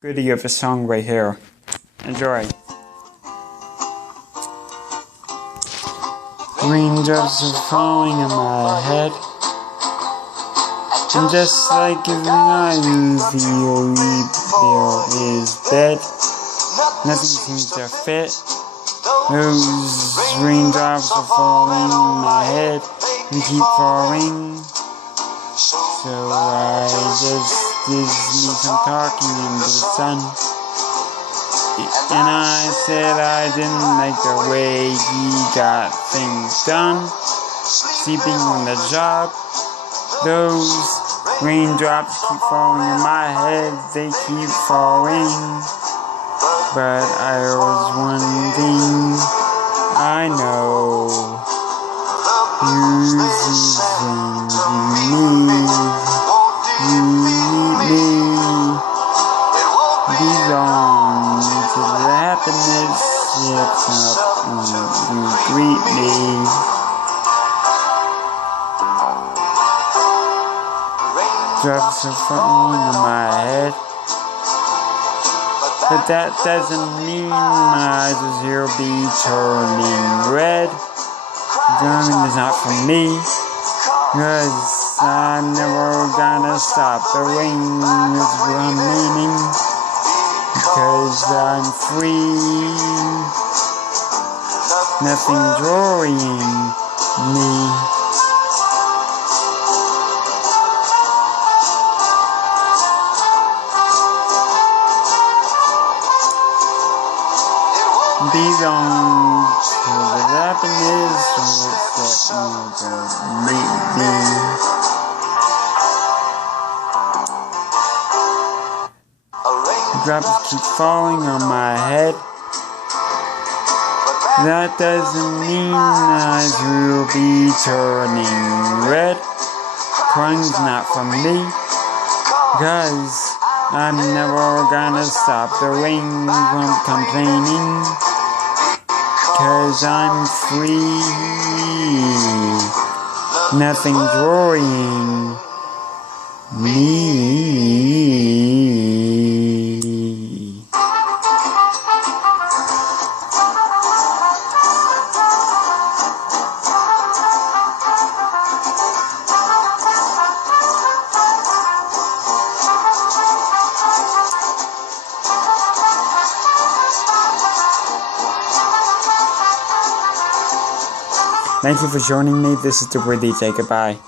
goodie of a song right here. Enjoy. Raindrops are falling on my head, and just like every night usually there is bed. Nothing seems to fit. Those raindrops are falling on my head and keep falling. So I just did me some talking into the sun. And I said I didn't like the way he got things done. Sleeping on the job. Those raindrops keep falling on my head, they keep falling. But there's one thing I know. You need me. Belong to the happiness, it's up and you greet me. Drops are falling on my head, but that doesn't mean my eyes will be turning red. Diamond is not for me, 'cause I'm never gonna stop the rain from raining, because I'm free. Nothing's worrying me. Belong to the happiness that you make me. Drops keep falling on my head. That doesn't mean eyes will be turning red. Crying's not for me, 'cause I'm never gonna stop the rain from complaining, 'cause I'm free. Nothing's worrying me. Thank you for joining me. This is the Worthy. Say goodbye.